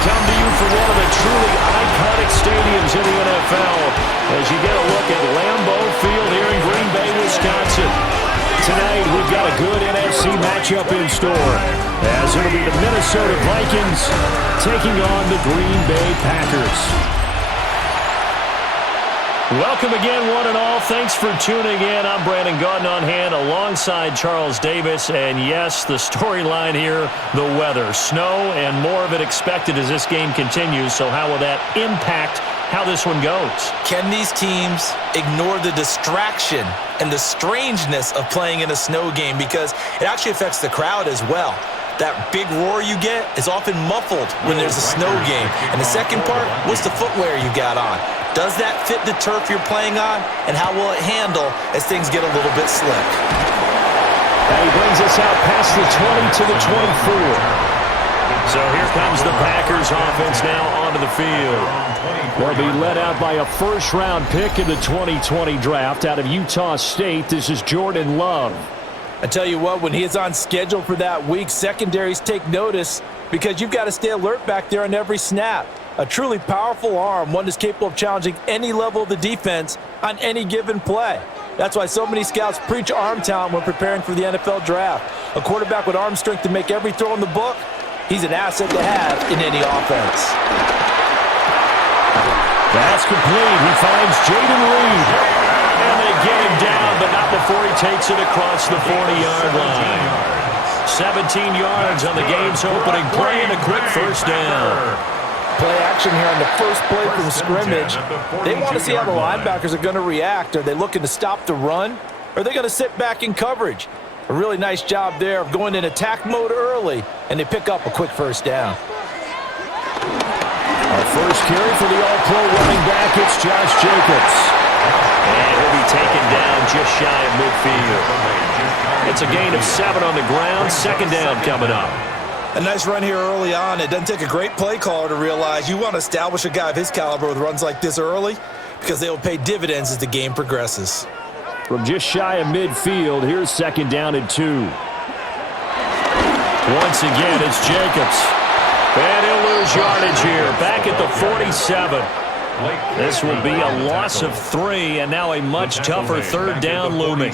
come to you from one of the truly iconic stadiums in the NFL as you get a look at Lambeau Field here in Green Bay, Wisconsin. Tonight, we've got a good NFC matchup in store as it'll be the Minnesota Vikings taking on the Green Bay Packers. Welcome again, one and all. Thanks for tuning in. I'm Brandon Gaudin on hand alongside Charles Davis. And yes, the storyline here, the weather. Snow and more of it expected as this game continues. So how will that impact how this one goes? Can these teams ignore the distraction and the strangeness of playing in a snow game? Because it actually affects the crowd as well. That big roar you get is often muffled when there's a snow game. And the second part, what's the footwear you got on? Does that fit the turf you're playing on? And how will it handle as things get a little bit slick? And he brings us out past the 20 to the 24. So here comes the Packers offense now onto the field. They'll be led out by a first-round pick in the 2020 draft out of Utah State. This is Jordan Love. I tell you what, when he is on schedule for that week, secondaries take notice because you've got to stay alert back there on every snap. A truly powerful arm, one that's capable of challenging any level of the defense on any given play. That's why so many scouts preach arm talent when preparing for the NFL draft. A quarterback with arm strength to make every throw in the book, he's an asset to have in any offense. That's complete. He finds Jaden Reed. And they get him down, but not before he takes it across the 40-yard line. 17 yards on the game's opening play and a quick first down. Play action here on the first play from scrimmage. They want to see how the linebackers are going to react. Are they looking to stop the run? Or are they going to sit back in coverage? A really nice job there of going in attack mode early, and they pick up a quick first down. Our first carry for the all-pro running back, it's Josh Jacobs. And he'll be taken down just shy of midfield. It's a gain of 7 on the ground. Second down coming up. A nice run here early on. It doesn't take a great play caller to realize you want to establish a guy of his caliber with runs like this early because they will pay dividends as the game progresses. From just shy of midfield, here's second down and 2. Once again, it's Jacobs. And he'll lose yardage here. Back at the 47. This will be a loss of 3, and now a much tougher third down looming.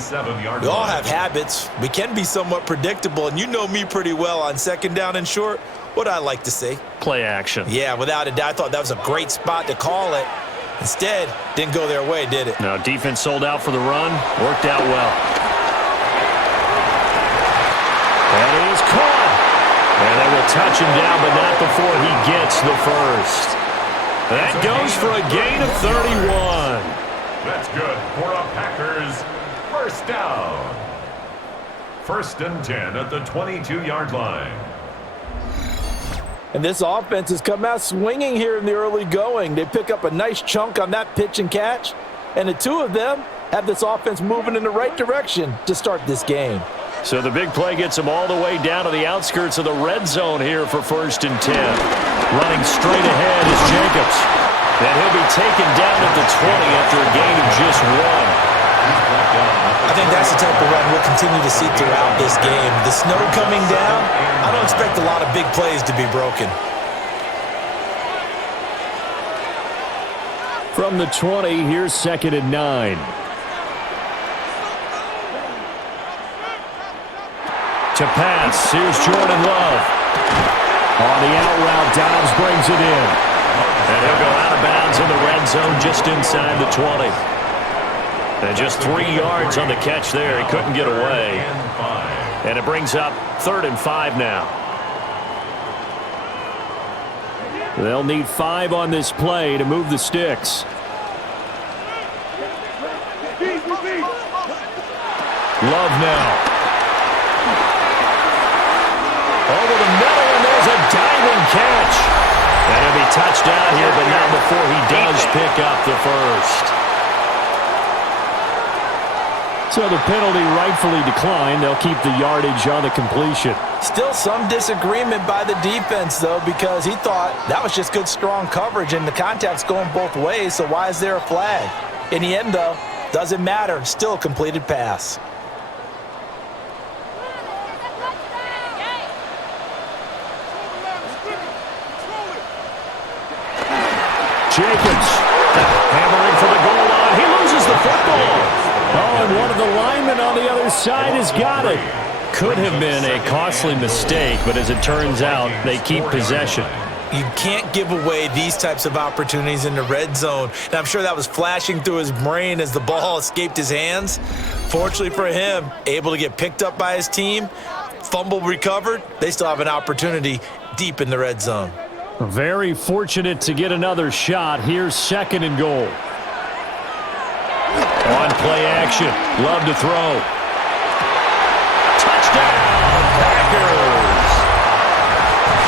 We all have habits. We can be somewhat predictable, and you know me pretty well on second down and short. What I like to say? Play action. Yeah, without a doubt. I thought that was a great spot to call it. Instead, didn't go their way, did it? No, defense sold out for the run. Worked out well. And he is caught. And they will touch him down, but not before he gets the first. That goes for a gain of 31. That's good for a Packers first down. First and 10 at the 22-yard line. And this offense has come out swinging here in the early going. They pick up a nice chunk on that pitch and catch. And the two of them have this offense moving in the right direction to start this game. So the big play gets him all the way down to the outskirts of the red zone here for first and 10. Running straight ahead is Jacobs. And he'll be taken down at the 20 after a gain of just 1. I think that's the type of run we'll continue to see throughout this game. The snow coming down, I don't expect a lot of big plays to be broken. From the 20, here's second and 9. To pass, here's Jordan Love. On the out route, Dobbs brings it in. And he'll go out of bounds in the red zone just inside the 20. And just 3 yards on the catch there. He couldn't get away. And it brings up 3rd and 5 now. They'll need 5 on this play to move the sticks. Love now. Over the middle, and there's a diving catch. And he'll be touched down here, but not before he does pick up the first. So the penalty rightfully declined. They'll keep the yardage on the completion. Still some disagreement by the defense, though, because he thought that was just good, strong coverage, and the contact's going both ways, so why is there a flag? In the end, though, doesn't matter. Still a completed pass. Jacobs. Hammering for the goal line. He loses the football. Oh, and one of the linemen on the other side has got it. Could have been a costly mistake, but as it turns out, they keep possession. You can't give away these types of opportunities in the red zone. And I'm sure that was flashing through his brain as the ball escaped his hands. Fortunately for him, able to get picked up by his team, fumble recovered. They still have an opportunity deep in the red zone. Very fortunate to get another shot. Here's 2nd and goal. On play action. Love to throw. Touchdown, Packers.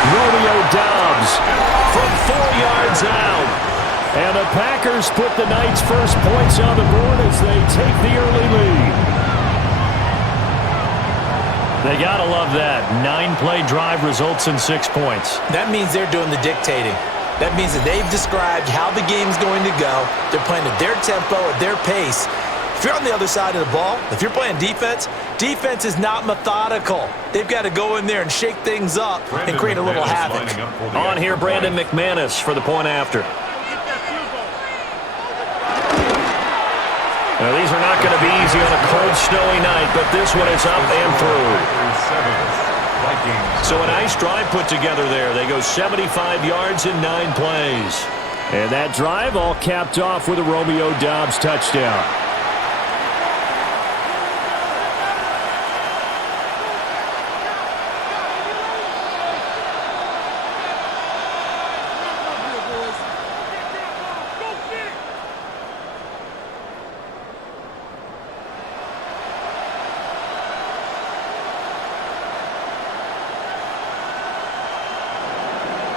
Romeo Doubs from 4 yards out. And the Packers put the Knights' first points on the board as they take the early lead. They got to love that. 9-play drive results in 6 points. That means they're doing the dictating. That means that they've described how the game's going to go. They're playing at their tempo, at their pace. If you're on the other side of the ball, if you're playing defense, defense is not methodical. They've got to go in there and shake things up and create a little havoc. On here, Brandon McManus for the point after. Now, these are not going to be easy on a cold, snowy night, but this one is up and through. So a nice drive put together there. They go 75 yards in 9 plays. And that drive all capped off with a Romeo Doubs touchdown.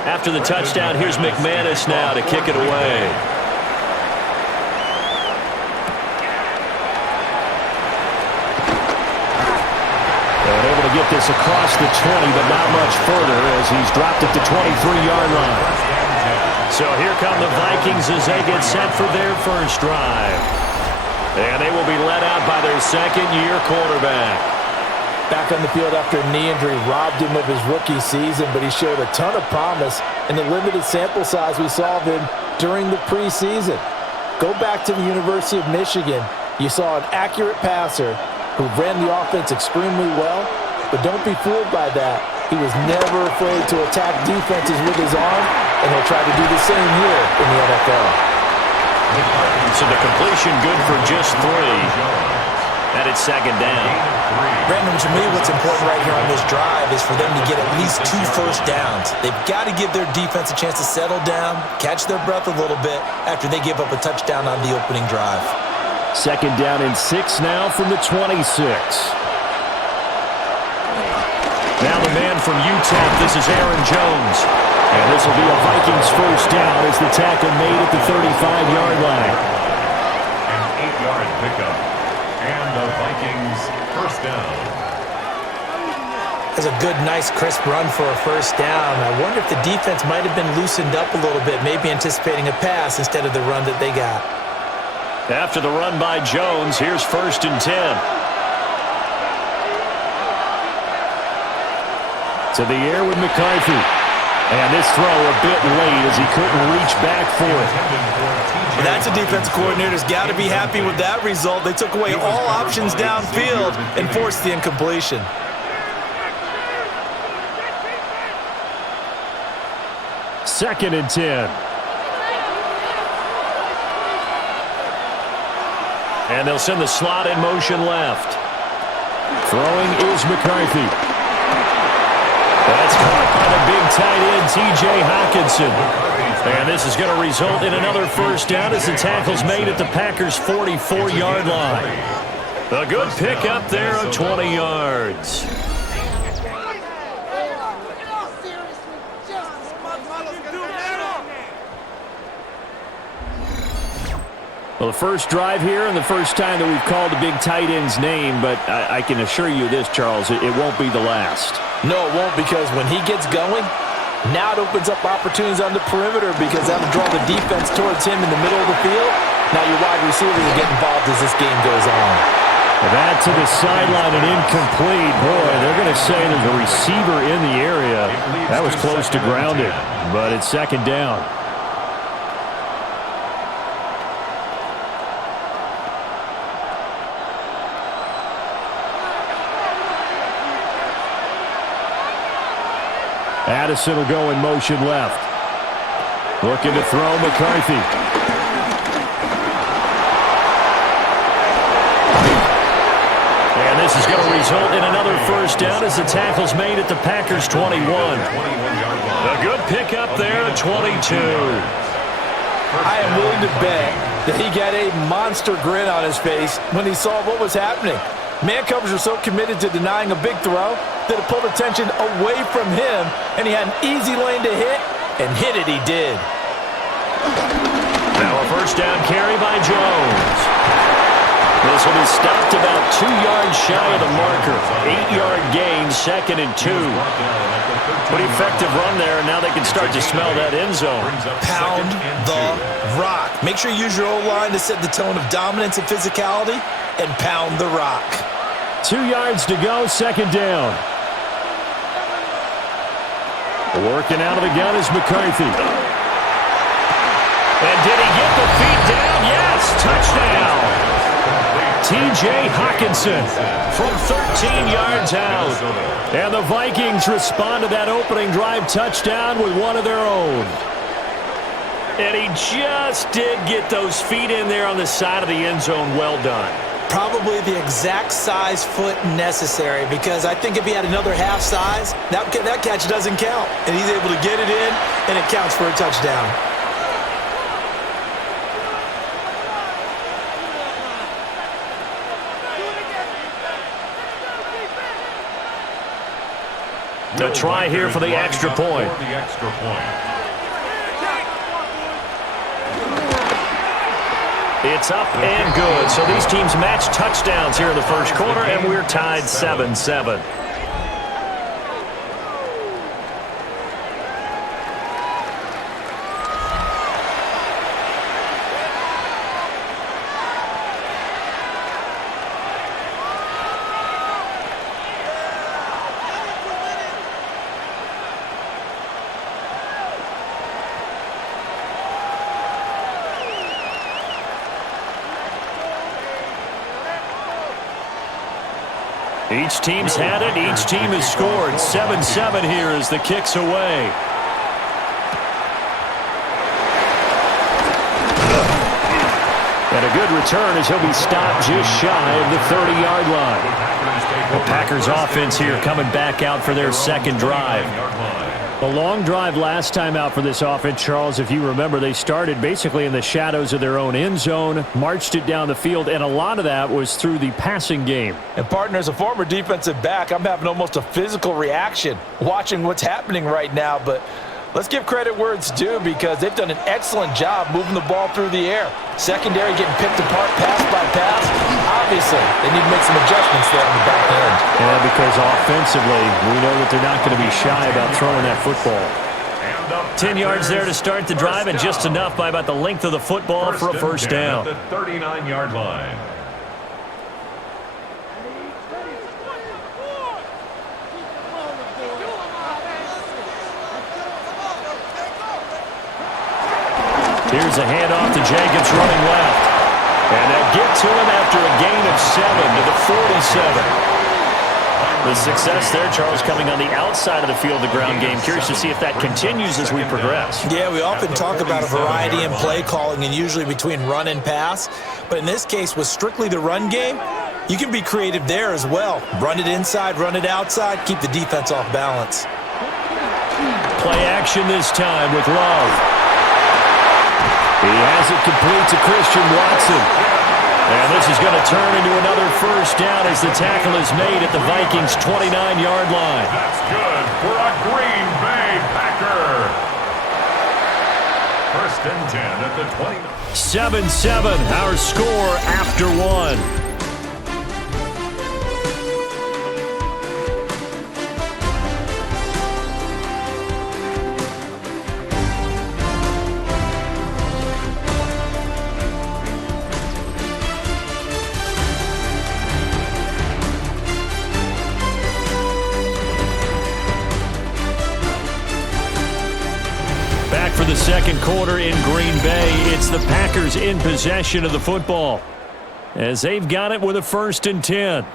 After the touchdown, here's McManus now to kick it away. And able to get this across the 20, but not much further as he's dropped it to 23-yard line. So here come the Vikings as they get set for their first drive. And they will be led out by their second-year quarterback. Back on the field after a knee injury robbed him of his rookie season, but he showed a ton of promise in the limited sample size we saw of him during the preseason. Go back to the University of Michigan. You saw an accurate passer who ran the offense extremely well, but don't be fooled by that. He was never afraid to attack defenses with his arm, and he'll try to do the same here in the NFL. So the completion good for just 3. And it's 2nd down. Brandon, to me, what's important right here on this drive is for them to get at least 2 first downs. They've got to give their defense a chance to settle down, catch their breath a little bit after they give up a touchdown on the opening drive. 2nd down and 6 now from the 26. Now the man from UTEP, this is Aaron Jones. And this will be a Vikings first down as the tackle made at the 35-yard line. An 8-yard pickup. And the Vikings first down. That's a good, nice, crisp run for a first down. I wonder if the defense might have been loosened up a little bit, maybe anticipating a pass instead of the run that they got. After the run by Jones, here's 1st and 10. To the air with McCarthy. And this throw a bit late as he couldn't reach back for it. Well, that's a defense coordinator's got to be happy with that result. They took away all options downfield and forced the incompletion. Second and 10. And they'll send the slot in motion left. Throwing is McCarthy. That's caught by the big tight end, T.J. Hockenson. And this is going to result in another first down as the tackle's made at the Packers' 44-yard line. A good pickup there of 20 yards. Well, the first drive here and the first time that we've called the big tight end's name, but I can assure you this, Charles, it won't be the last. No, it won't, because when he gets going, now it opens up opportunities on the perimeter because that'll draw the defense towards him in the middle of the field. Now your wide receivers will get involved as this game goes on. That to the sideline and incomplete. Boy, they're going to say there's a receiver in the area. That was close to grounded, but it's 2nd down. Addison will go in motion left. Looking to throw McCarthy. And this is going to result in another first down as the tackle's made at the Packers' 21. A good pickup there at 22. I am willing to bet that he got a monster grin on his face when he saw what was happening. Man covers are so committed to denying a big throw that it pulled attention away from him, and he had an easy lane to hit, and hit it he did. Now a first down carry by Jones. This will be stopped about 2 yards shy of the marker. 8-yard gain, 2nd and 2. Pretty effective run there, and now they can start to smell that end zone. Pound the rock. Make sure you use your O-line to set the tone of dominance and physicality, and pound the rock. 2 yards to go, 2nd down. Working out of the gun is McCarthy. And did he get the feet down? Yes, touchdown. T.J. Hawkinson from 13 yards out. And the Vikings respond to that opening drive touchdown with one of their own. And he just did get those feet in there on the side of the end zone. Well done. Probably the exact size foot necessary, because I think if he had another half size, that catch doesn't count. And he's able to get it in, and it counts for a touchdown. The try here for the extra point. It's up and good. So these teams match touchdowns here in the first quarter, and we're tied 7-7. Each team's had it. Each team has scored. 7-7 here as the kick's away. And a good return as he'll be stopped just shy of the 30-yard line. The Packers offense here coming back out for their second drive. A long drive last time out for this offense, Charles. If you remember, they started basically in the shadows of their own end zone, marched it down the field, and a lot of that was through the passing game. And, partner, as a former defensive back, I'm having almost a physical reaction watching what's happening right now. But let's give credit where it's due, because they've done an excellent job moving the ball through the air. Secondary getting picked apart pass by pass. Obviously, they need to make some adjustments there on the back end. Yeah, because offensively, we know that they're not going to be shy about throwing that football. 10 yards there to start the drive, and just enough by about the length of the football for a first down. At the 39-yard line. Here's a handoff to Jacobs running left. And they'll get to him after a gain of 7 to the 47. The success there, Charles, coming on the outside of the field, the ground game. Curious to see if that continues as we progress. Yeah, we often talk about a variety in play calling, and usually between run and pass. But in this case, with strictly the run game, you can be creative there as well. Run it inside, run it outside, keep the defense off balance. Play action this time with Love. He has it complete to Christian Watson. And this is going to turn into another first down as the tackle is made at the Vikings' 29-yard line. That's good for a Green Bay Packer. First and 10 at the 20. 7-7, our score after one. For the second quarter in Green Bay, it's the Packers in possession of the football as they've got it with a first and 10.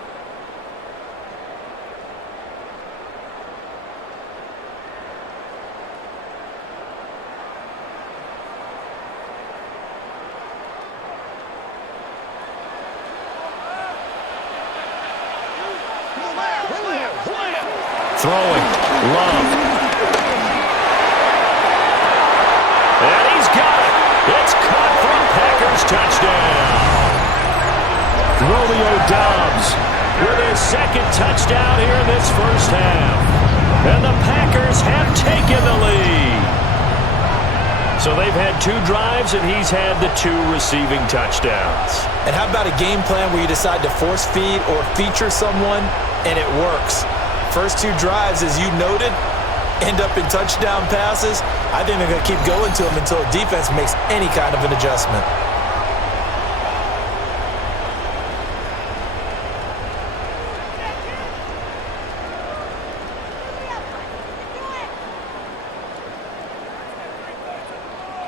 Throwing. Love. And he's got it. It's caught for a Packers touchdown. Romeo Doubs with his second touchdown here in this first half. And the Packers have taken the lead. So they've had 2 drives, and he's had the 2 receiving touchdowns. And how about a game plan where you decide to force feed or feature someone, and it works? First 2 drives, as you noted, end up in touchdown passes. I think they're going to keep going to them until the defense makes any kind of an adjustment.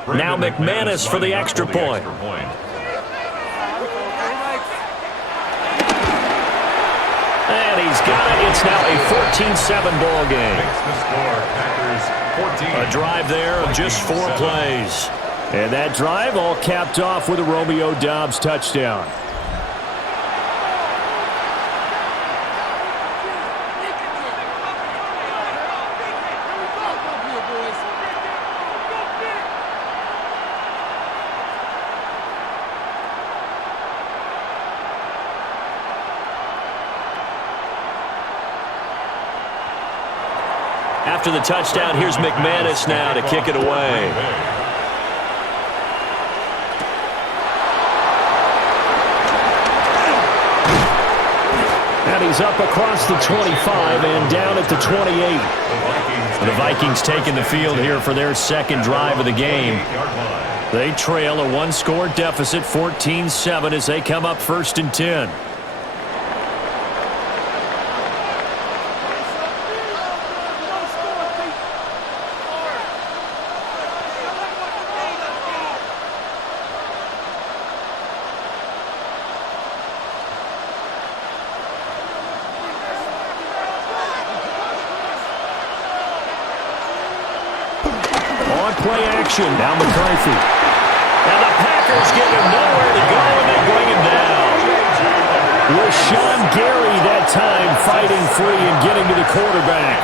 Now McManus for the extra point. And he's got it. It's now a 14-7 ball game. A drive there of just 4 plays. And that drive all capped off with a Romeo Doubs touchdown. After the touchdown, here's McManus now to kick it away. And he's up across the 25 and down at the 28. The Vikings taking the field here for their second drive of the game. They trail a 1-score deficit, 14-7, as they come up 1st and 10. Play action. Now McCarthy. And the Packers give him nowhere to go, and they bring him down. Rashawn Gary that time fighting free and getting to the quarterback.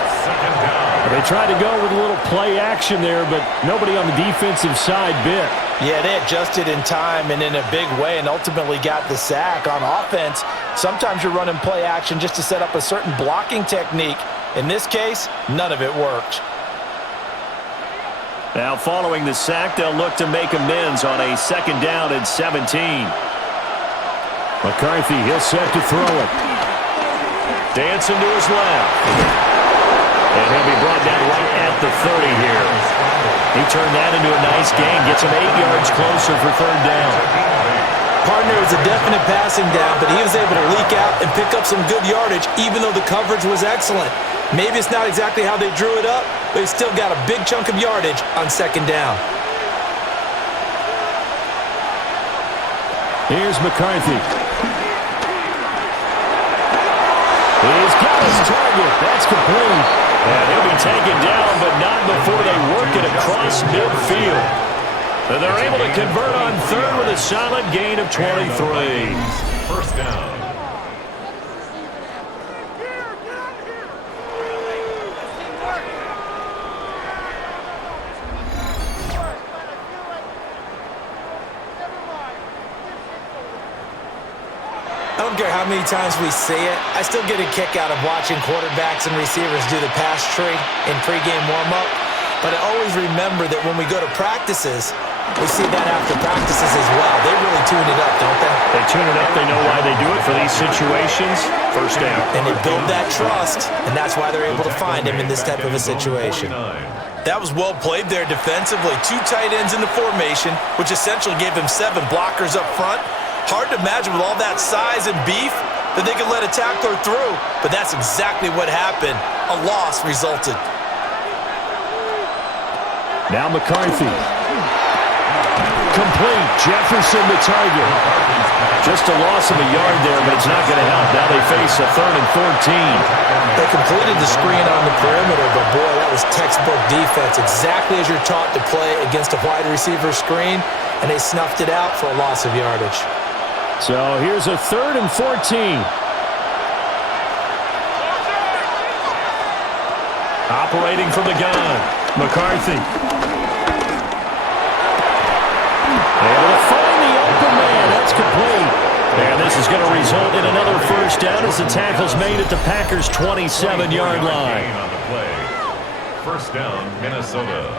They tried to go with a little play action there, but nobody on the defensive side bit. Yeah, they adjusted in time and in a big way and ultimately got the sack. On offense, sometimes you're running play action just to set up a certain blocking technique. In this case, none of it worked. Now following the sack, they'll look to make amends on a 2nd down and 17. McCarthy, he'll set to throw it. Dancing to his left. And he'll be brought down right at the 30 here. He turned that into a nice gain, gets him 8 yards closer for 3rd down. Partner, was a definite passing down, but he was able to leak out and pick up some good yardage, even though the coverage was excellent. Maybe it's not exactly how they drew it up, but he still got a big chunk of yardage on 2nd down. Here's McCarthy. He's got his target. That's complete. And he'll be taken down, but not before they work it across midfield. And they're able to convert on 3rd with a solid gain of 23. 1st down. I don't care how many times we say it, I still get a kick out of watching quarterbacks and receivers do the pass tree in pregame warm-up. But I always remember that when we go to practices, we see that after practices as well. They really tune it up, don't they? They tune it up. They know why they do it for these situations. 1st down. And they build that trust, and that's why they're able to find him in this type of a situation. That was well played there defensively. 2 tight ends in the formation, which essentially gave them 7 blockers up front. Hard to imagine with all that size and beef that they could let a tackler through, but that's exactly what happened. A loss resulted. Now McCarthy. Complete. Jefferson the target. Just a loss of a yard there, but it's not going to help. Now they face a 3rd and 14. They completed the screen on the perimeter, but boy, that was textbook defense. Exactly as you're taught to play against a wide receiver screen, and they snuffed it out for a loss of yardage. So here's a 3rd and 14. Operating from the gun, McCarthy. Able to find the open man. That's complete. And this is going to result in another first down as the tackle's made at the Packers' 27-yard line. On the play. First down, Minnesota.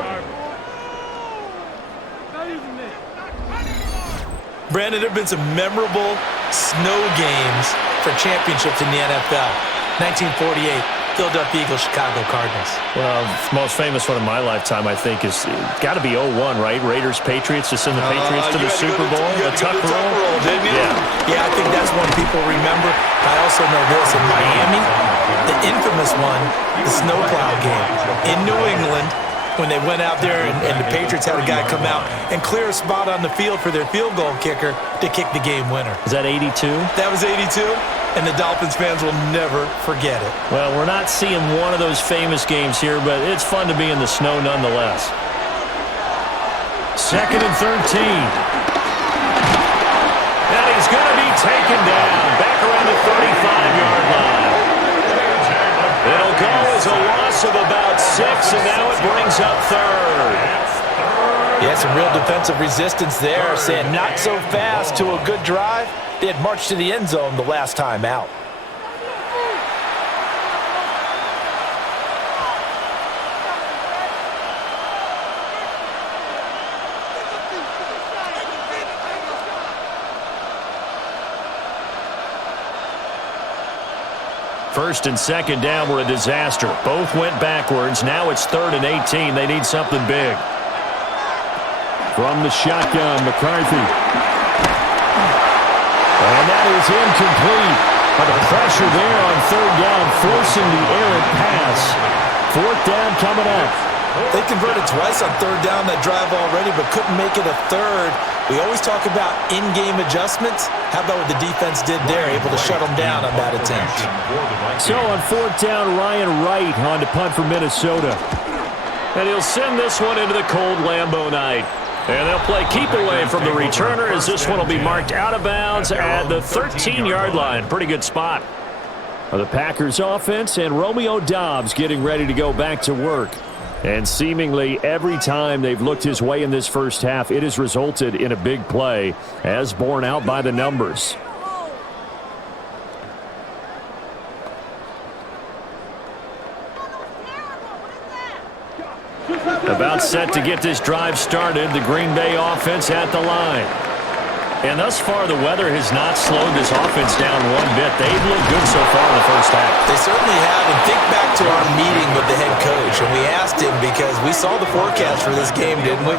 Brandon, there have been some memorable snow games for championships in the NFL. 1948, Philadelphia Eagles, Chicago Cardinals. Well, the most famous one in my lifetime, I think, is got to be 01, right? Raiders, Patriots, to send the Patriots to the Super Bowl. The Tuck roll, didn't you? Yeah, I think that's one people remember. I also know this in Miami, the infamous one, the snowplow game in New England, when they went out there and the Patriots had a guy come out and clear a spot on the field for their field goal kicker to kick the game winner. Is that 82? That was 82, and the Dolphins fans will never forget it. Well, we're not seeing one of those famous games here, but it's fun to be in the snow nonetheless. Second and 13. And he's going to be taken down back around the 35-yard line. It'll go as a loss of about 6, and now it brings up third. Yeah, some real defensive resistance there, saying not so fast to a good drive. They had marched to the end zone the last time out. First and second down were a disaster. Both went backwards. Now it's 3rd and 18. They need something big. From the shotgun, McCarthy. And that is incomplete. But the pressure there on 3rd down, forcing the errant pass. 4th down coming up. They converted twice on 3rd down that drive already, but couldn't make it a 3rd. We always talk about in-game adjustments. How about what the defense did there, able to shut them down on that attempt? So on 4th down, Ryan Wright on to punt for Minnesota. And he'll send this one into the cold Lambeau night. And they'll play keep away from the returner as this one will be marked out of bounds at the 13-yard line. Pretty good spot. The Packers offense and Romeo Doubs getting ready to go back to work. And seemingly every time they've looked his way in this first half, it has resulted in a big play, as borne out by the numbers. About set to get this drive started, the Green Bay offense at the line. And thus far, the weather has not slowed this offense down one bit. They've looked good so far in the first half. They certainly have. And think back to our meeting with the head coach. And we asked him, because we saw the forecast for this game, didn't we?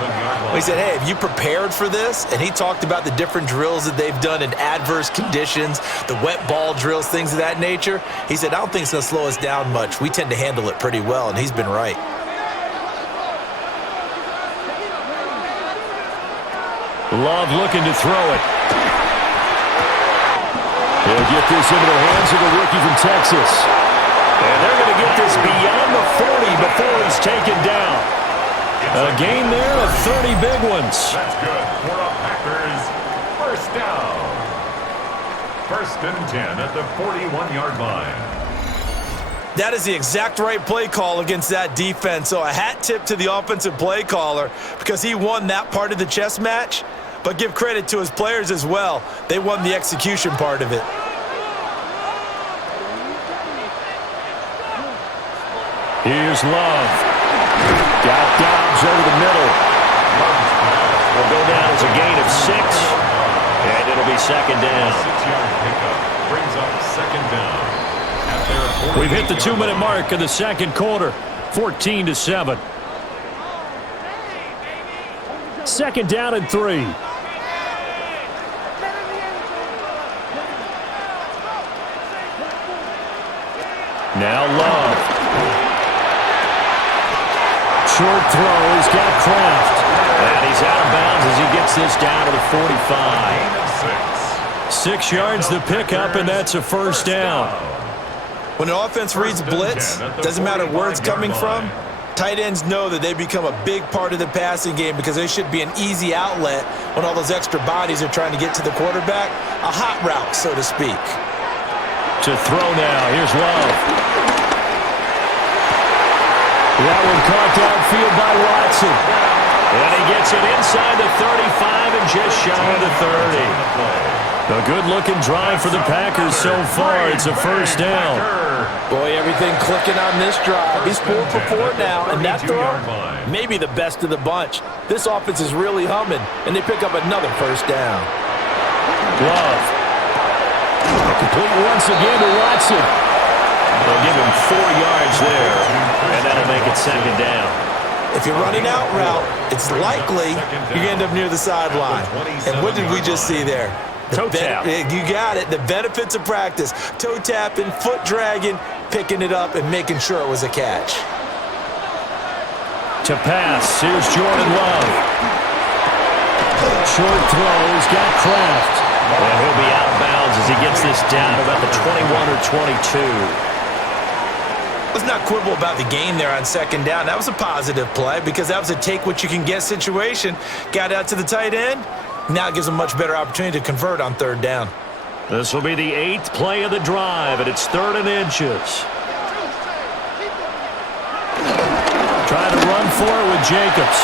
We said, hey, have you prepared for this? And he talked about the different drills that they've done in adverse conditions, the wet ball drills, things of that nature. He said, I don't think it's going to slow us down much. We tend to handle it pretty well, and he's been right. Love looking to throw it. He'll get this into the hands of the rookie from Texas. And they're going to get this beyond the 40 before he's taken down. A gain there of 30 big ones. That's good for the Packers. First down. 1st and 10 at the 41-yard line. That is the exact right play call against that defense. So a hat tip to the offensive play caller, because he won that part of the chess match. But give credit to his players as well. They won the execution part of it. Here's Love. Got Doubs over the middle. Will go down as a gain of 6. And it'll be 2nd down. 6-yard pickup brings up 2nd down. We've hit the 2-minute mark of the second quarter. 14-7. 2nd down and 3. Now Love. Short throw. He's got Kraft. And he's out of bounds as he gets this down to the 45. 6 yards the pickup, and that's a first down. When an offense reads blitz, doesn't matter where it's coming from, tight ends know that they become a big part of the passing game, because they should be an easy outlet when all those extra bodies are trying to get to the quarterback. A hot route, so to speak. To throw now. Here's Love. That one caught downfield by Watson. And he gets it inside the 35 and just shy of the 30. A good-looking drive for the Packers so far. It's a first down. Boy, everything clicking on this drive. He's 4 for 4 now, and that throw, maybe the best of the bunch. This offense is really humming, and they pick up another first down. Love. Complete once again to Watson. They'll give him 4 yards there, and that'll make it second down. If you're running out route, it's likely you're going to end up near the sideline. And what did we just see there? Toe tap. You got it. The benefits of practice. Toe tapping, foot dragging, picking it up, and making sure it was a catch. To pass, here's Jordan Love. Short throws, got Kraft. And he'll be out of bounds as he gets this down about the 21 or 22. Let's not quibble about the gain there on second down. That was a positive play because that was a take-what-you-can-get situation. Got out to the tight end. Now it gives them a much better opportunity to convert on third down. This will be the 8th play of the drive, and it's 3rd and inches. Trying to run for it with Jacobs.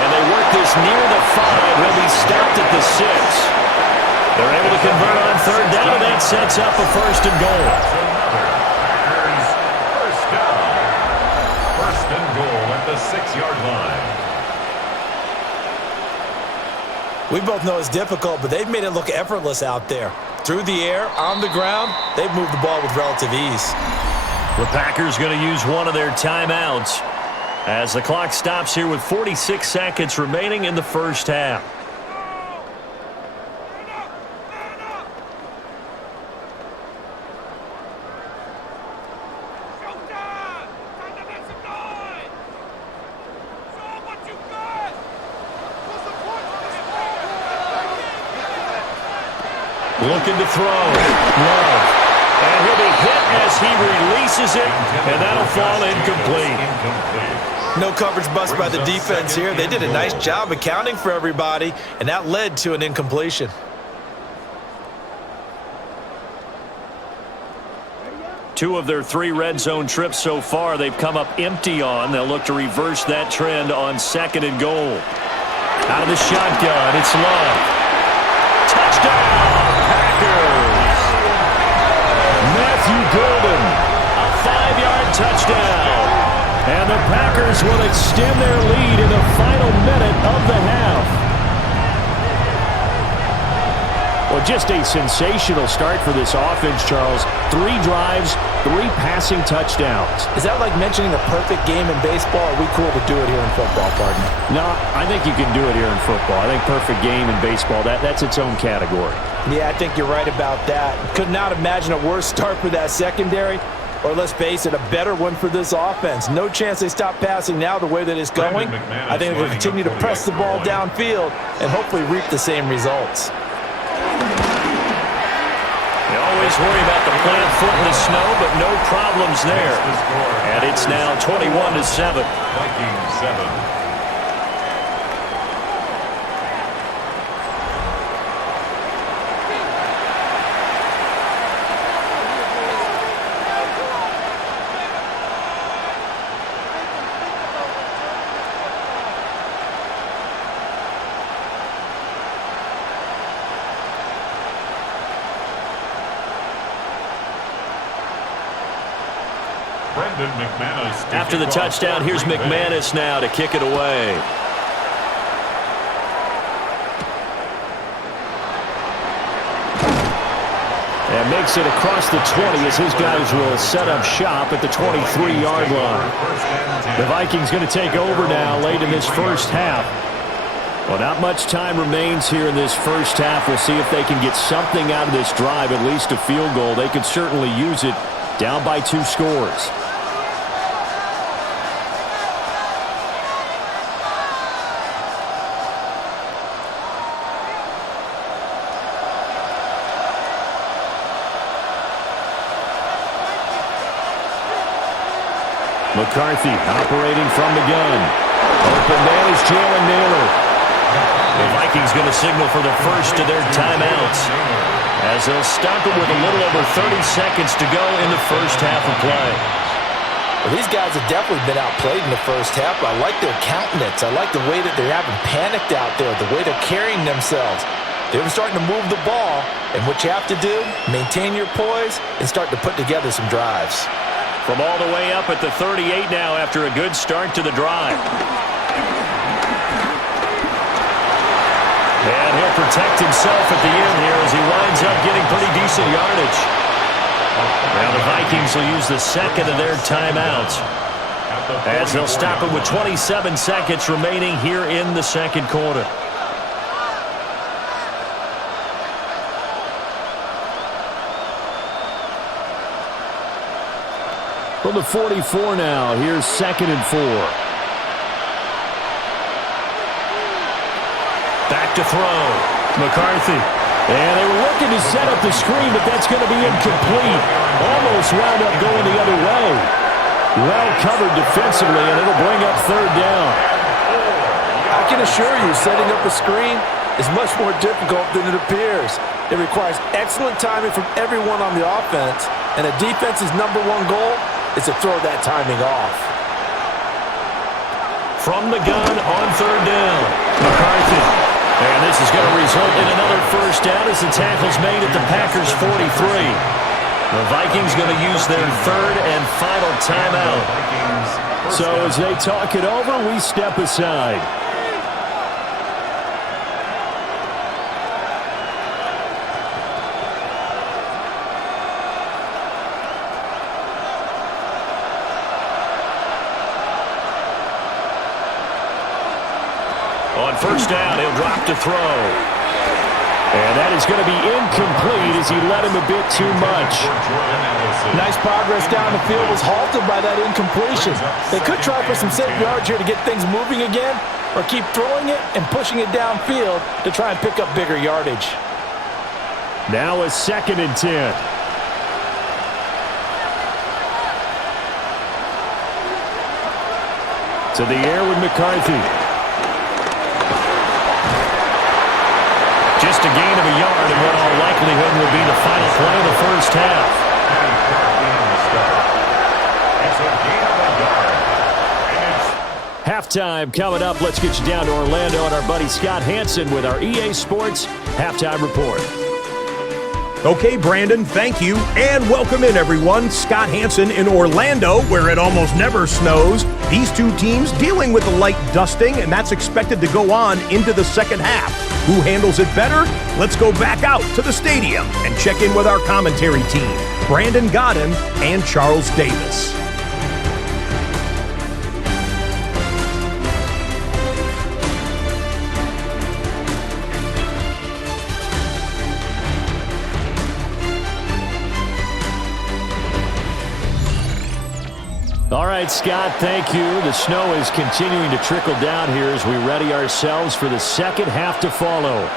And they work this near the 5. He'll be stopped at the 6. They're able to convert on third down, and that sets up a 1st and goal. First down. 1st and goal at the 6-yard line. We both know it's difficult, but they've made it look effortless out there. Through the air, on the ground, they've moved the ball with relative ease. The Packers going to use one of their timeouts as the clock stops here with 46 seconds remaining in the first half. Looking to throw. Love. And he'll be hit as he releases it, and that'll fall incomplete. No coverage bust by the defense here. They did a nice job accounting for everybody, and that led to an incompletion. Two of their 3 red zone trips so far, they've come up empty on. They'll look to reverse that trend on 2nd and goal. Out of the shotgun, it's Love. Touchdown! Packers. Matthew Golden, a 5-yard touchdown. And the Packers will extend their lead in the final minute of the half. Well, just a sensational start for this offense, Charles. 3 drives, 3 passing touchdowns. Is that like mentioning a perfect game in baseball? Or are we cool to do it here in football, partner? No, I think you can do it here in football. I think perfect game in baseball, that's its own category. Yeah, I think you're right about that. Could not imagine a worse start for that secondary, or let's face it, a better one for this offense. No chance they stop passing now the way that it's going. I think they'll continue to press the ball downfield and hopefully reap the same results. You always worry about the plant foot in the snow, but no problems there. And it's now 21-7. Vikings 7. After the touchdown, here's McManus now to kick it away. And makes it across the 20 as his guys will set up shop at the 23-yard line. The Vikings going to take over now late in this first half. Well, not much time remains here in this first half. We'll see if they can get something out of this drive, at least a field goal. They could certainly use it down by 2 scores. McCarthy operating from the gun. Open man is Jalen Naylor. The Vikings going to signal for the first of their timeouts as they'll stop it with a little over 30 seconds to go in the first half of play. Well, these guys have definitely been outplayed in the first half, but I like their countenance. I like the way that they haven't panicked out there, the way they're carrying themselves. They're starting to move the ball, and what you have to do, maintain your poise and start to put together some drives. From all the way up at the 38 now after a good start to the drive. And he'll protect himself at the end here as he winds up getting pretty decent yardage. Now the Vikings will use the second of their timeouts as they'll stop it with 27 seconds remaining here in the second quarter. From the 44 now, here's 2nd and 4. Back to throw. McCarthy. And they were looking to set up the screen, but that's going to be incomplete. Almost wound up going the other way. Well covered defensively, and it'll bring up 3rd down. I can assure you, setting up a screen is much more difficult than it appears. It requires excellent timing from everyone on the offense, and a defense's #1 goal is to throw that timing off. From the gun on 3rd down, McCarthy. And this is going to result in another 1st down as the tackle's made at the Packers' 43. The Vikings going to use their 3rd and final timeout. So as they talk it over, we step aside. On 1st down, he'll drop to throw. And that is going to be incomplete as he led him a bit too much. Nice progress down the field was halted by that incompletion. They could try for some safe yards here to get things moving again, or keep throwing it and pushing it downfield to try and pick up bigger yardage. Now a 2nd and 10. To the air with McCarthy. Just a gain of a yard in what all likelihood will be the final play of the first half. Halftime coming up. Let's get you down to Orlando and our buddy Scott Hansen with our EA Sports Halftime Report. Okay, Brandon, thank you, and welcome in, everyone. Scott Hansen in Orlando, where it almost never snows. These two teams dealing with a light dusting, and that's expected to go on into the second half. Who handles it better? Let's go back out to the stadium and check in with our commentary team, Brandon Godden and Charles Davis. All right, Scott, thank you. The snow is continuing to trickle down here as we ready ourselves for the second half to follow.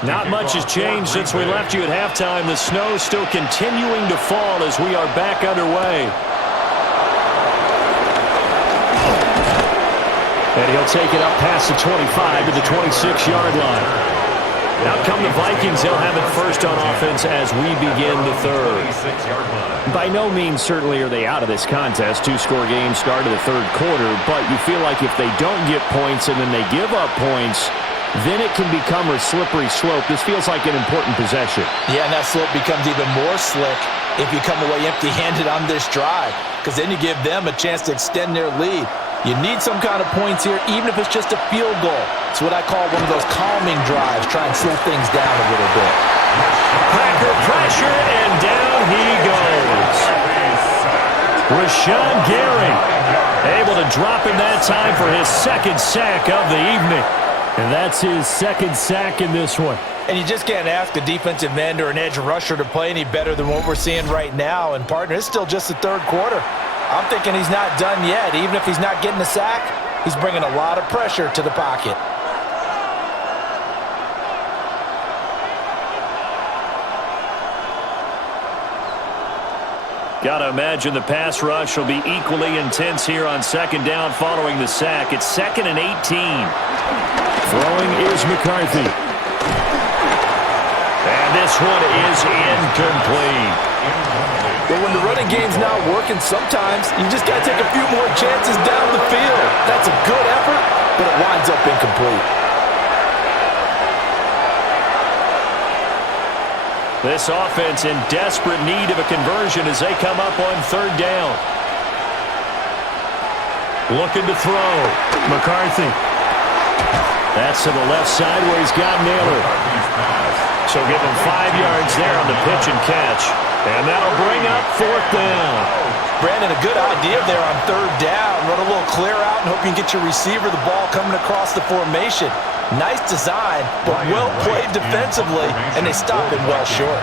Not much has changed since we left you at halftime. The snow still continuing to fall as we are back underway. And he'll take it up past the 25 to the 26-yard line. Out come the Vikings. They'll have it first on offense as we begin the third. By no means certainly are they out of this contest. Two-score game start of the third quarter, but you feel like if they don't get points and then they give up points, then it can become a slippery slope. This feels like an important possession. Yeah, and that slope becomes even more slick if you come away empty-handed on this drive, because then you give them a chance to extend their lead. You need some kind of points here, even if it's just a field goal. It's what I call one of those calming drives, try and slow things down a little bit. Packer pressure, and down he goes. Rashawn Gary able to drop in that time for his second sack of the evening. And that's his second sack in this one. And you just can't ask a defensive end or an edge rusher to play any better than what we're seeing right now. And, partner, it's still just the third quarter. I'm thinking he's not done yet. Even if he's not getting a sack, he's bringing a lot of pressure to the pocket. Got to imagine the pass rush will be equally intense here on second down following the sack. It's 2nd and 18. Throwing is McCarthy. And this one is incomplete. But when the running game's not working, sometimes you just got to take a few more chances down the field. That's a good effort, but it winds up incomplete. This offense in desperate need of a conversion as they come up on 3rd down. Looking to throw. McCarthy. That's to the left side where he's got Naylor. So give him 5 yards there on the pitch and catch. And that'll bring up 4th down. Brandon, a good idea there on 3rd down. Run a little clear out and hope you can get your receiver the ball coming across the formation. Nice design, but well played defensively, and they stop it well short.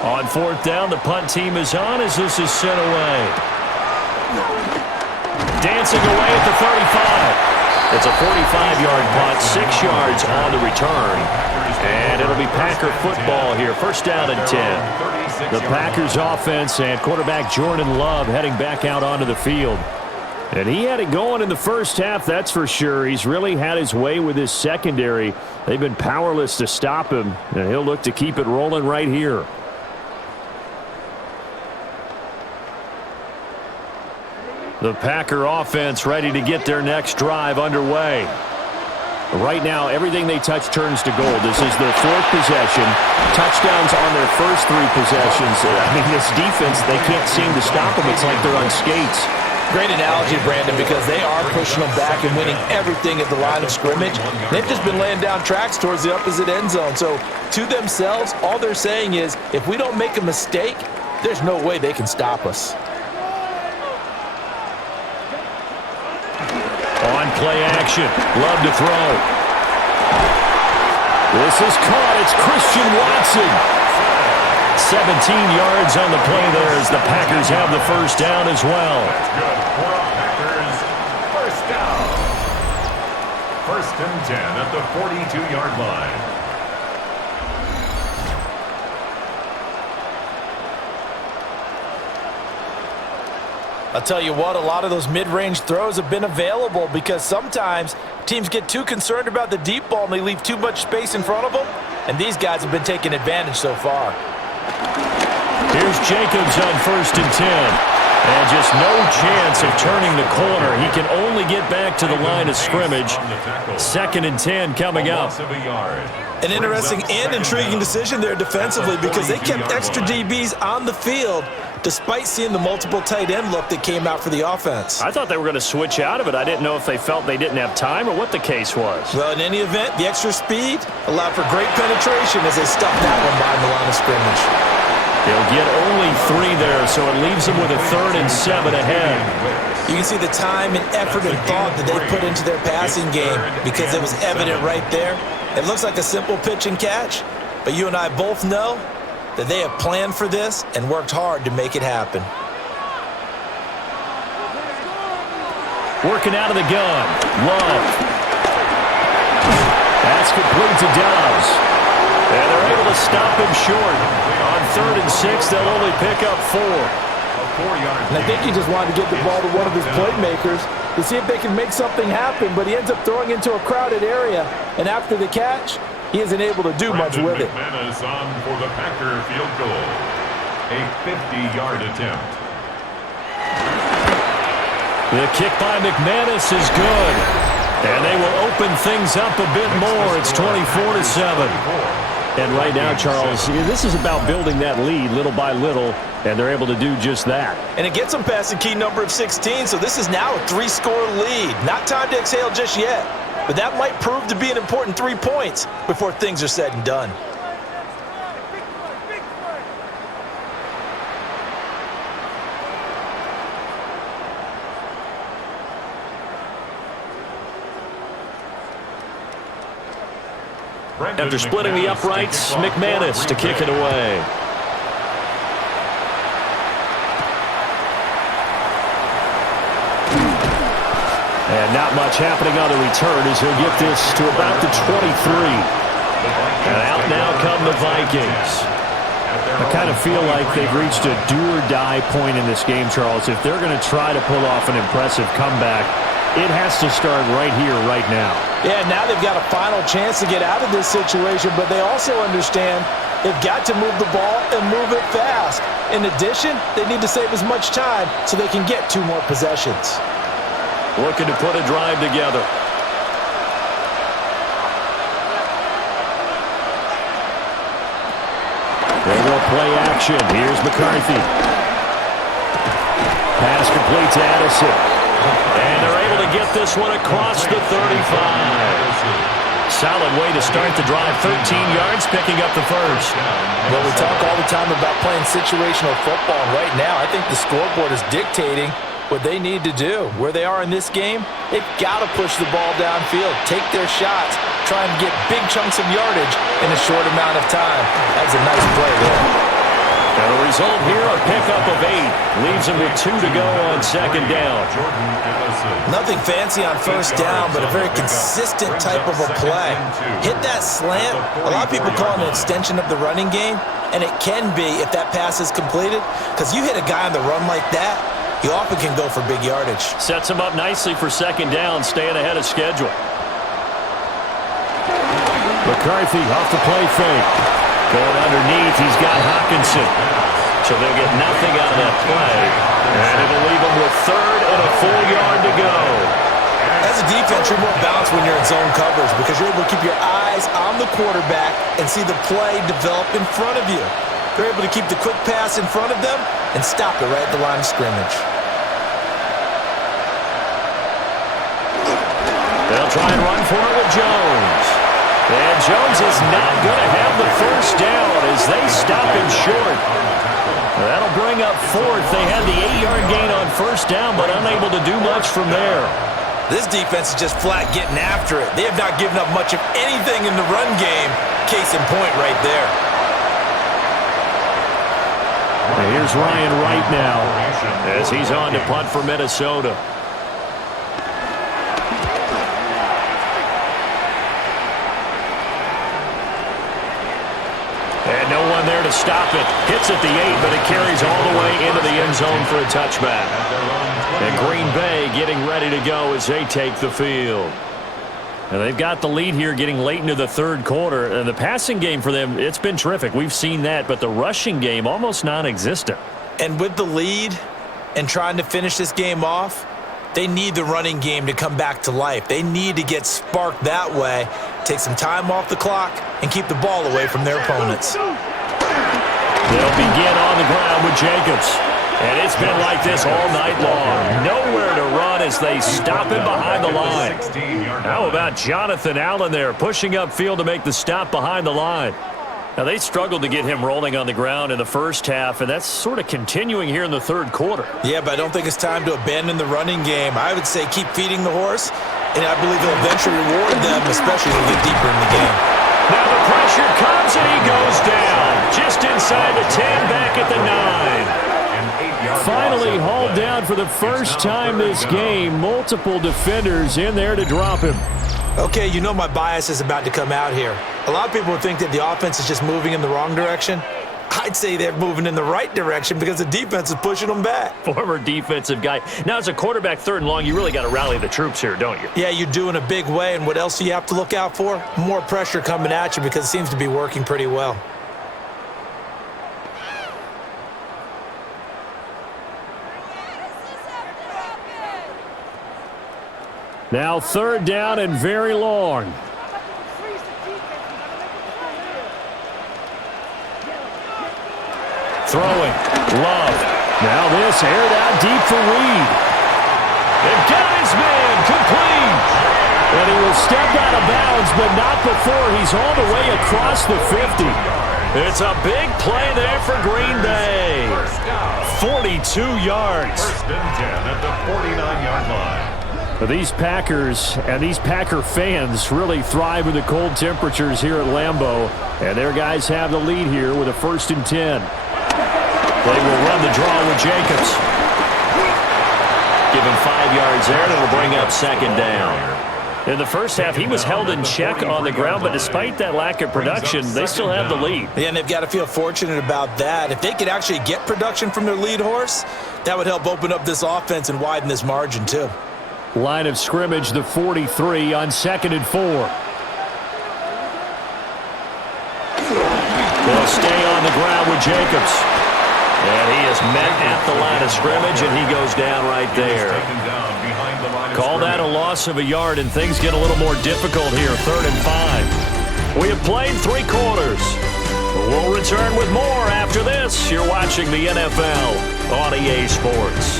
On 4th down, the punt team is on as this is sent away. Dancing away at the 35. It's a 45-yard punt, 6 yards on the return. And it'll be Packer football here. 1st down and 10. The Packers offense and quarterback Jordan Love heading back out onto the field. And he had it going in the first half, that's for sure. He's really had his way with his secondary. They've been powerless to stop him, and he'll look to keep it rolling right here. The Packer offense ready to get their next drive underway. Right now, everything they touch turns to gold. This is their 4th possession. Touchdowns on their first 3 possessions. I mean, this defense, they can't seem to stop them. It's like they're on skates. Great analogy, Brandon, because they are pushing them back and winning everything at the line of scrimmage. They've just been laying down tracks towards the opposite end zone. So to themselves, all they're saying is, if we don't make a mistake, there's no way they can stop us. On play action, Love to throw. This is caught. It's Christian Watson. 17 yards on the play there as the Packers have the 1st down as well. That's good for a Packers 1st down. 1st and 10 at the 42-yard line. I'll tell you what, a lot of those mid-range throws have been available because sometimes teams get too concerned about the deep ball and they leave too much space in front of them, and these guys have been taking advantage so far. Here's Jacobs on 1st and 10. And just no chance of turning the corner. He can only get back to the line of scrimmage. 2nd and 10 coming up. An interesting and intriguing decision there defensively because they kept extra DBs on the field despite seeing the multiple tight end look that came out for the offense. I thought they were going to switch out of it. I didn't know if they felt they didn't have time or what the case was. Well, in any event, the extra speed allowed for great penetration as they stuffed that one behind the line of scrimmage. They'll get only 3 there, so it leaves them with a 3rd and 7 ahead. You can see the time and effort and thought that they put into their passing game because it was evident right there. It looks like a simple pitch and catch, but you and I both know that they have planned for this and worked hard to make it happen. Working out of the gun. Love. That's complete to Dobbs. And they're able to stop him short. On 3rd and 6, they'll only pick up 4. And I think he just wanted to get the ball to one of his playmakers to see if they can make something happen, but he ends up throwing into a crowded area. And after the catch, he isn't able to do much with it. McManus on for the Packer field goal. A 50-yard attempt. The kick by McManus is good. And they will open things up a bit more. It's 24-7. And right now, Charles, this is about building that lead little by little, and they're able to do just that. And it gets them past the key number of 16, so this is now a 3-score lead. Not time to exhale just yet, but that might prove to be an important 3 points before things are said and done. After splitting the uprights, McManus to kick it away. And not much happening on the return as he'll get this to about the 23. And out now come the Vikings. At I kind of feel like they've reached a do-or-die point in this game, Charles. If they're going to try to pull off an impressive comeback, it has to start right here, right now. Yeah, now they've got a final chance to get out of this situation, but they also understand they've got to move the ball and move it fast. In addition, they need to save as much time so they can get 2 more possessions. Looking to put a drive together. They will play action. Here's McCarthy. Pass complete to Addison. And they're able to get this one across the 35. Solid way to start the drive. 13 yards, picking up the first. Well, we talk all the time about playing situational football. Right now, I think the scoreboard is dictating what they need to do. Where they are in this game, they've got to push the ball downfield, take their shots, try and get big chunks of yardage in a short amount of time. That's a nice play there. And the result here, a pickup of 8. Leaves them with 2 to go on second down. Nothing fancy on first down, but a very consistent type of a play. Hit that slant. A lot of people call it an extension of the running game, and it can be if that pass is completed, because you hit a guy on the run like that, you often can go for big yardage. Sets him up nicely for second down, staying ahead of schedule. McCarthy off the play fake. Going underneath, he's got Hawkinson. So they'll get nothing out of that play. And it'll leave them with 3rd and a full yard to go. As a defense, you're more balanced when you're in zone coverage because you're able to keep your eyes on the quarterback and see the play develop in front of you. They're able to keep the quick pass in front of them and stop it right at the line of scrimmage. They'll try and run for it with Jones. And Jones is not going to have the first down as they stop him short. That'll bring up 4th. They had the 8-yard gain on first down, but unable to do much from there. This defense is just flat getting after it. They have not given up much of anything in the run game. Case in point right there. And here's Ryan Wright now as he's on to punt for Minnesota. And no one there to stop it. Hits at the 8, but it carries all the way into the end zone for a touchback. And Green Bay getting ready to go as they take the field. And they've got the lead here getting late into the 3rd quarter. And the passing game for them, it's been terrific. We've seen that, but the rushing game almost non-existent. And with the lead and trying to finish this game off, they need the running game to come back to life. They need to get sparked that way, take some time off the clock, and keep the ball away from their opponents. They'll begin on the ground with Jacobs. And it's been like this all night long. Nowhere to run as they stop him behind the line. How about Jonathan Allen there pushing upfield to make the stop behind the line? Now, they struggled to get him rolling on the ground in the first half, and that's sort of continuing here in the 3rd quarter. Yeah, but I don't think it's time to abandon the running game. I would say keep feeding the horse, and I believe they'll eventually reward them, especially as we get deeper in the game. Now the pressure comes, and he goes down. Just inside the 10, back at the 9. Finally hauled down for the first time this game. Multiple defenders in there to drop him. Okay, you know my bias is about to come out here. A lot of people think that the offense is just moving in the wrong direction. I'd say they're moving in the right direction because the defense is pushing them back. Former defensive guy. Now, as a quarterback 3rd and long, you really got to rally the troops here, don't you? Yeah, you do in a big way. And what else do you have to look out for? More pressure coming at you because it seems to be working pretty well. Now 3rd down and very long. Throwing. Love. Now this aired out deep for Reed. They've got his man complete. And he was stepped out of bounds, but not before he's all the way across the 50. It's a big play there for Green Bay. 42 yards. 1st and 10 at the 49-yard line. These Packers and these Packer fans really thrive in the cold temperatures here at Lambeau. And their guys have the lead here with a 1st and 10. They will run the draw with Jacobs. Give him 5 yards there. That'll bring up 2nd down. In the first half, he was held in check on the ground, but despite that lack of production, they still have the lead. Yeah, and they've got to feel fortunate about that. If they could actually get production from their lead horse, that would help open up this offense and widen this margin too. Line of scrimmage, the 43 on 2nd and 4. They'll stay on the ground with Jacobs. And he is met at the line of scrimmage, and he goes down right there. Call that a loss of a yard, and things get a little more difficult here, 3rd and 5. We have played 3 quarters. We'll return with more after this. You're watching the NFL on EA Sports.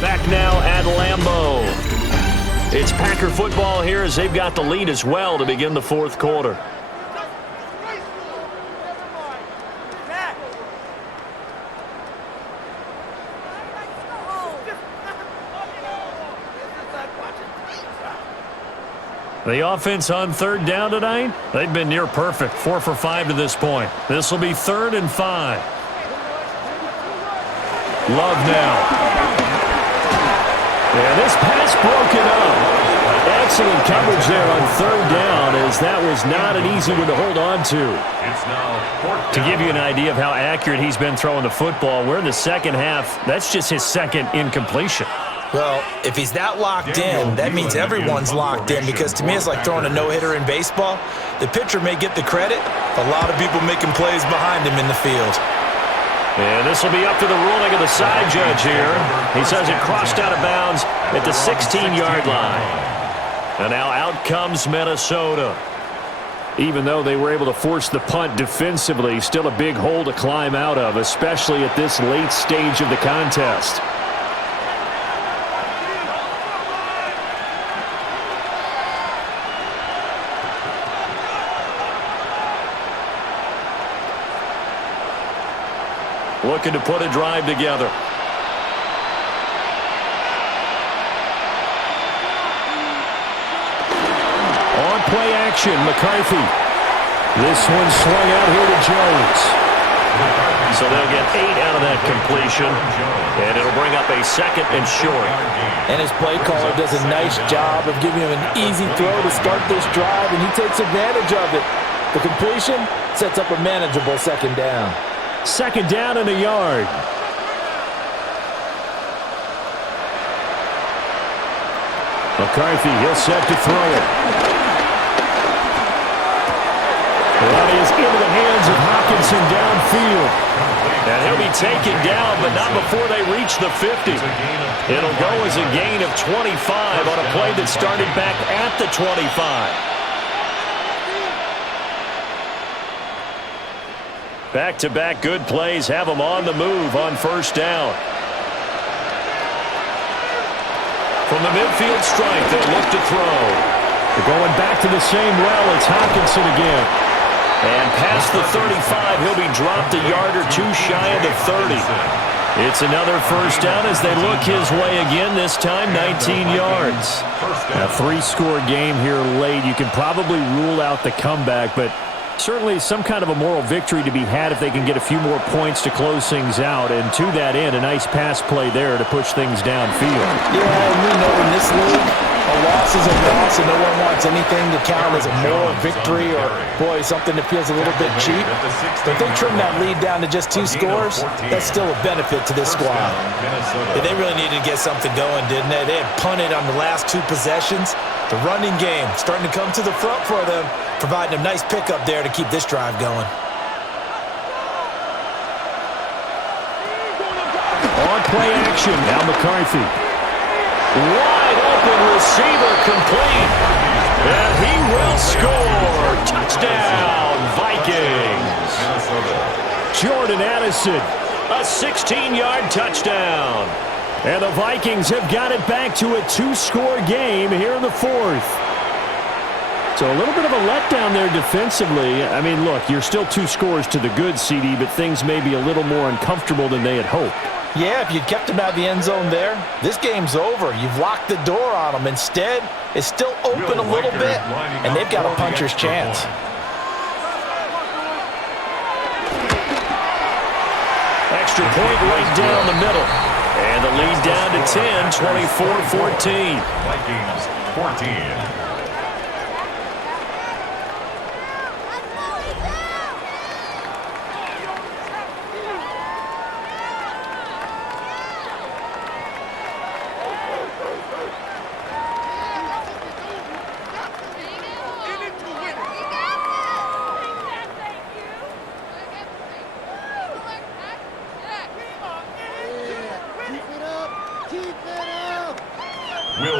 Back now at Lambeau. It's Packer football here as they've got the lead as well to begin the 4th quarter. The offense on 3rd down tonight, they've been near perfect, 4 for 5 to this point. This will be 3rd and 5. Love now. And this pass broken up. Excellent coverage there on 3rd down, as that was not an easy one to hold on to. To give you an idea of how accurate he's been throwing the football, we're in the 2nd half. That's just his 2nd incompletion. Well, if he's that locked in, that means everyone's locked in, because to me it's like throwing a no-hitter in baseball. The pitcher may get the credit, a lot of people making plays behind him in the field. And this will be up to the ruling of the side judge here. He says it crossed out of bounds at the 16-yard line. And now out comes Minnesota. Even though they were able to force the punt defensively, still a big hole to climb out of, especially at this late stage of the contest. Looking to put a drive together. On play action, McCarthy. This one swung out here to Jones. So they'll get 8 out of that completion, and it'll bring up a 2nd and short. And his play caller does a nice job of giving him an easy throw to start this drive, and he takes advantage of it. The completion sets up a manageable 2nd down. 2nd down and a yard. McCarthy, he'll set to throw it. That is into the hands of Hockenson downfield. And he'll be taken down, but not before they reach the 50. It'll go as a gain of 25 on a play that started back at the 25. Back-to-back good plays have them on the move on 1st down. From the midfield strike, they'll look to throw. They're going back to the same well. It's Hockenson again. And past the 35, he'll be dropped a yard or 2 shy of the 30. It's another 1st down as they look his way again, this time 19 yards. A 3-score game here late. You can probably rule out the comeback, but certainly some kind of a moral victory to be had if they can get a few more points to close things out. And to that end, a nice pass play there to push things downfield. Yeah, and we know in this league, a loss is a loss, and no one wants anything to count as a moral victory or, boy, something that feels a little bit cheap. But if they trim that lead down to just 2 scores, that's still a benefit to this squad. Yeah, they really needed to get something going, didn't they? They had punted on the last 2 possessions. The running game starting to come to the front for them, providing a nice pickup there to keep this drive going. On play action, now McCarthy. Wide open receiver complete. And he will score. Touchdown, Vikings. Jordan Addison, a 16-yard touchdown. And the Vikings have got it back to a 2-score game here in the 4th. So a little bit of a letdown there defensively. I mean, look, you're still 2 scores to the good, CD, but things may be a little more uncomfortable than they had hoped. Yeah, if you'd kept him out of the end zone there, this game's over. You've locked the door on him. Instead, it's still open a little bit, and they've got a puncher's chance. Extra point right down the middle. And the lead down to 10, 24-14. Vikings 14.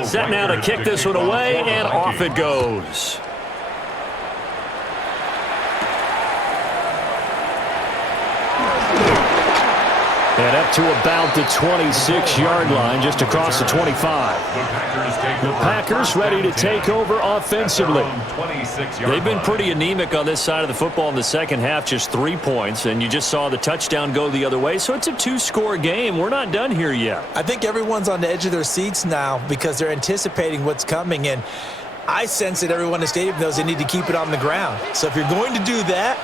Set now to kick this one away, and off it goes. And up to about the 26-yard line, just across the 25. The Packers ready to take over offensively. They've been pretty anemic on this side of the football in the second half, just 3 points, and you just saw the touchdown go the other way, so it's a 2-score game. We're not done here yet. I think everyone's on the edge of their seats now because they're anticipating what's coming, and I sense that everyone in the stadium knows they need to keep it on the ground. So if you're going to do that,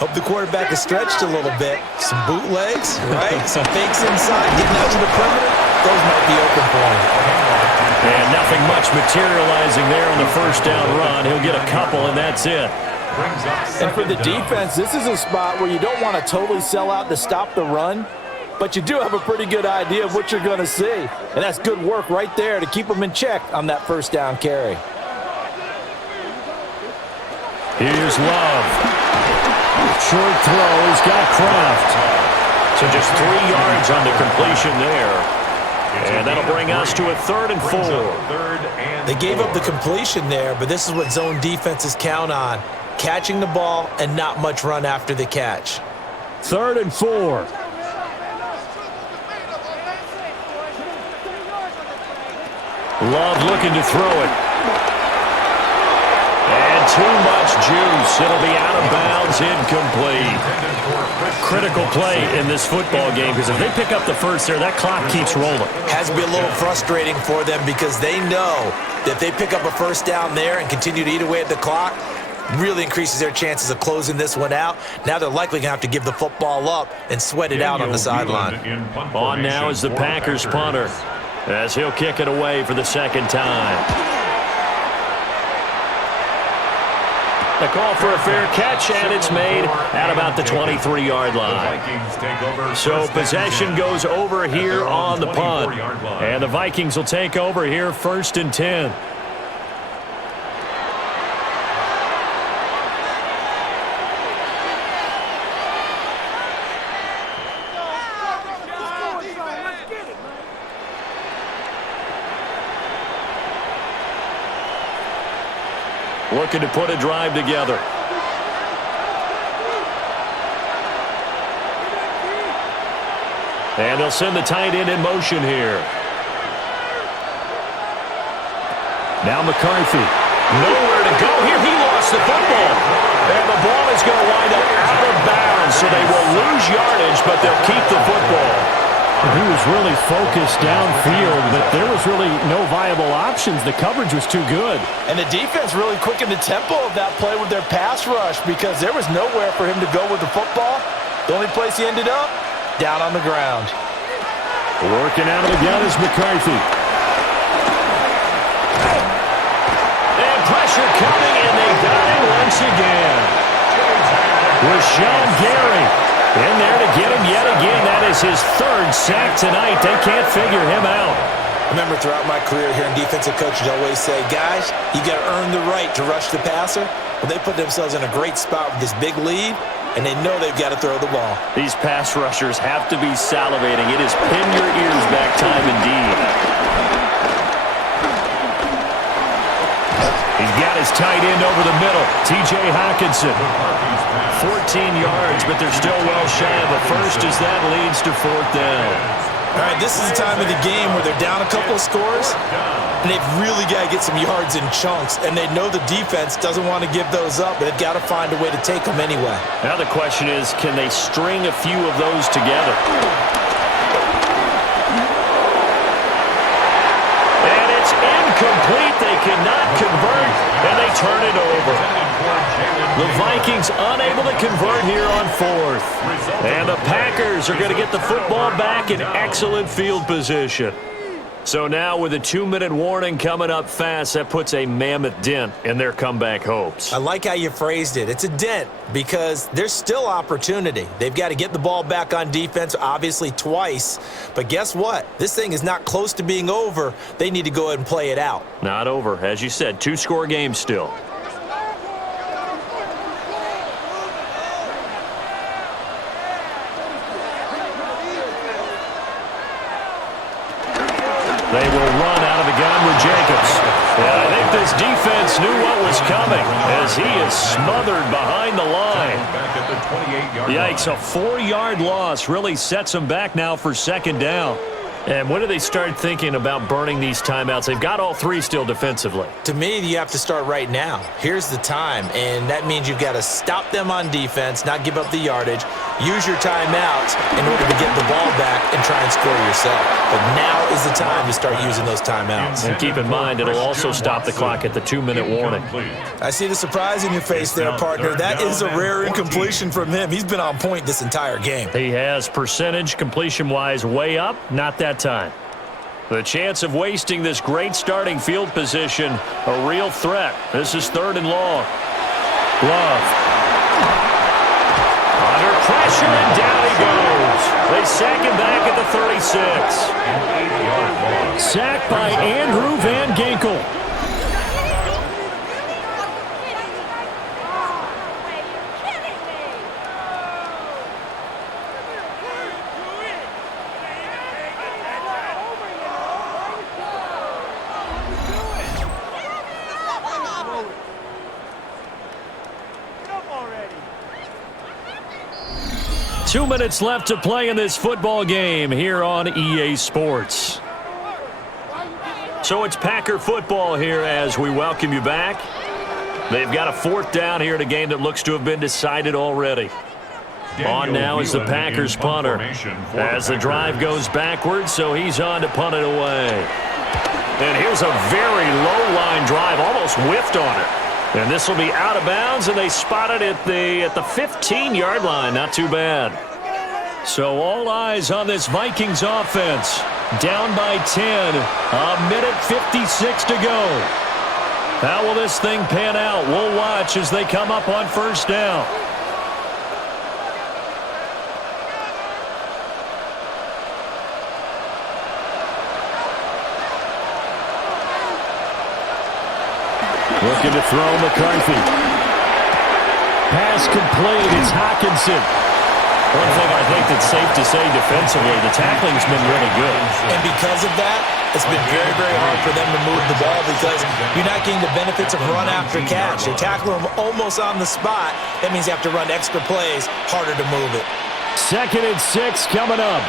hope the quarterback is stretched a little bit. Some bootlegs, right? Some fakes inside, getting out to the perimeter. Those might be open for him. And nothing much materializing there on the first down run. He'll get a couple, and that's it. And for the defense, this is a spot where you don't want to totally sell out to stop the run, but you do have a pretty good idea of what you're going to see. And that's good work right there to keep them in check on that first down carry. Here's Love. Short throw, he's got Kraft. So just 3 yards on the completion there. And that'll bring us to a 3rd and 4. They gave up the completion there, but this is what zone defenses count on. Catching the ball and not much run after the catch. 3rd and 4. Love looking to throw it. And too much juice. It'll be out of bounds, incomplete. Critical play in this football game because if they pick up the first there, that clock keeps rolling. Has to be a little frustrating for them because they know that if they pick up a first down there and continue to eat away at the clock, really increases their chances of closing this one out. Now they're likely going to have to give the football up and sweat it out on the sideline. On now is the Packers punter as he'll kick it away for the second time. The call for a fair catch, and it's made at about the 23-yard line. So possession goes over here on the punt. And the Vikings will take over here 1st and 10. Looking to put a drive together. And they'll send the tight end in motion here. Now McCarthy. Nowhere to go here. He lost the football. And the ball is going to wind up out of bounds, so they will lose yardage, but they'll keep the football. He was really focused downfield, but there was really no viable options. The coverage was too good. And the defense really quickened the tempo of that play with their pass rush because there was nowhere for him to go with the football. The only place he ended up, down on the ground. Working out of the gun is McCarthy. And pressure coming, and they got him once again. Rashawn Gary in there to get him yet again. That is his 3rd sack tonight. They can't figure him out. I remember throughout my career hearing defensive coaches always say, guys, you got to earn the right to rush the passer. Well, they put themselves in a great spot with this big lead, and they know they've got to throw the ball. These pass rushers have to be salivating. It is pin your ears back time indeed. He's got his tight end over the middle, T.J. Hockenson. 14 yards, but they're still well shy of a first as that leads to 4th down. All right, this is the time of the game where they're down a couple of scores, and they've really got to get some yards in chunks, and they know the defense doesn't want to give those up, but they've got to find a way to take them anyway. Now the question is, can they string a few of those together? And it's incomplete. They cannot convert, and they turn it over. The Vikings unable to convert here on fourth. And the Packers are going to get the football back in excellent field position. So now with a 2-minute warning coming up fast, that puts a mammoth dent in their comeback hopes. I like how you phrased it. It's a dent because there's still opportunity. They've got to get the ball back on defense, obviously twice. But guess what? This thing is not close to being over. They need to go ahead and play it out. Not over. As you said, 2-score game still. They will run out of the gun with Jacobs. And I think this defense knew what was coming as he is smothered behind the line. Yikes, a 4-yard loss really sets them back now for second down. And when do they start thinking about burning these timeouts? They've got all 3 still defensively. To me, you have to start right now. Here's the time, and that means you've got to stop them on defense, not give up the yardage, use your timeouts in order to get the ball back and try and score yourself. But now is the time to start using those timeouts. And keep in mind, it'll also stop the clock at the 2-minute warning. I see the surprise in your face there, partner. That is a rare incompletion from him. He's been on point this entire game. He has percentage completion-wise way up, not that time. The chance of wasting this great starting field position, a real threat. This is 3rd and long. Love. Under pressure, and down he goes. They sack him back at the 36. Sacked by Andrew Van Ginkel. Two minutes left to play in this football game here on EA Sports. So it's Packer football here as we welcome you back. They've got a 4th down here in a game that looks to have been decided already. On now is the Packers punter as the drive goes backwards, so he's on to punt it away. And here's a very low line drive, almost whiffed on it. And this will be out of bounds, and they spot it at the 15-yard line. Not too bad. So all eyes on this Vikings offense. Down by 10. A minute 56 to go. How will this thing pan out? We'll watch as they come up on 1st down. Looking to throw McCarthy. Pass complete. It's Hockenson. One thing I think that's safe to say defensively, the tackling's been really good. And because of that, it's been very, very hard for them to move the ball because you're not getting the benefits of run after catch. They tackle them almost on the spot. That means you have to run extra plays, harder to move it. 2nd and 6 coming up.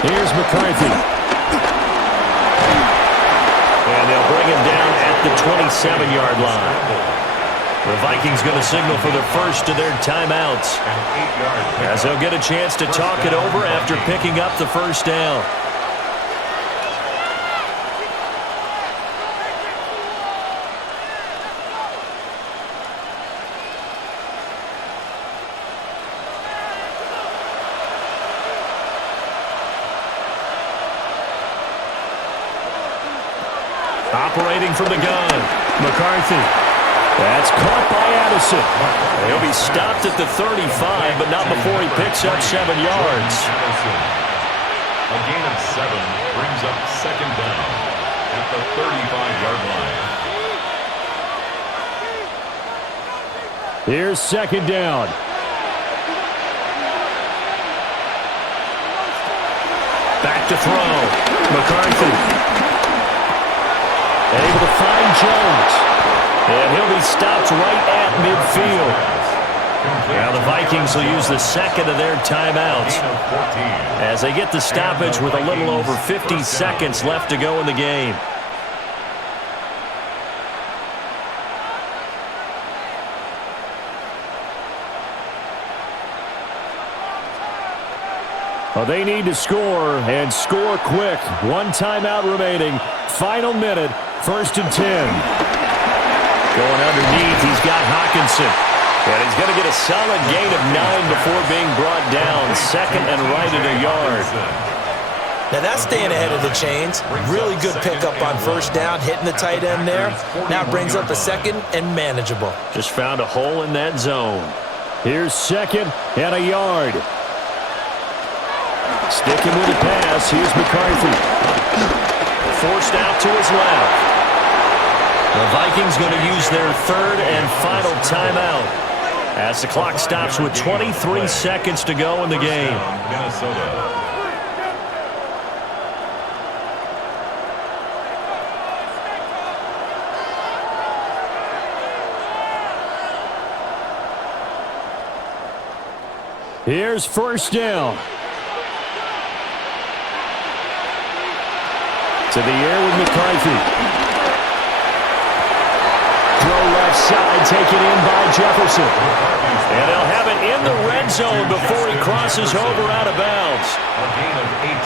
Here's McCarthy. And they'll bring him down at the 27-yard line. The Vikings going to signal for the first of their timeouts as they'll get a chance to talk it over after picking up the 1st down. Operating from the gun, McCarthy. That's caught by Addison. He'll be stopped at the 35, but not before he picks up 7 yards. A gain of 7 brings up 2nd down at the 35-yard line. Here's 2nd down. Back to throw. McCarthy. Able to find Jones. And he'll be stopped right at midfield. Now the Vikings will use the second of their timeouts as they get the stoppage with a little over 50 seconds left to go in the game. Well, they need to score, and score quick. One timeout remaining. Final minute, 1st and 10. Going underneath, he's got Hawkinson. And he's going to get a solid gain of 9 before being brought down. Second and right at a yard. Now that's staying ahead of the chains. Really good pickup on 1st down, hitting the tight end there. Now it brings up a second and manageable. Just found a hole in that zone. Here's 2nd and a yard. Sticking with the pass, here's McCarthy. Forced out to his left. The Vikings going to use their 3rd and final timeout as the clock stops with 23 seconds to go in the game. Minnesota. Here's 1st down. To the air with McCarthy. Throw left side, taken in by Jefferson. And they'll have it in the red zone before he crosses over out of bounds.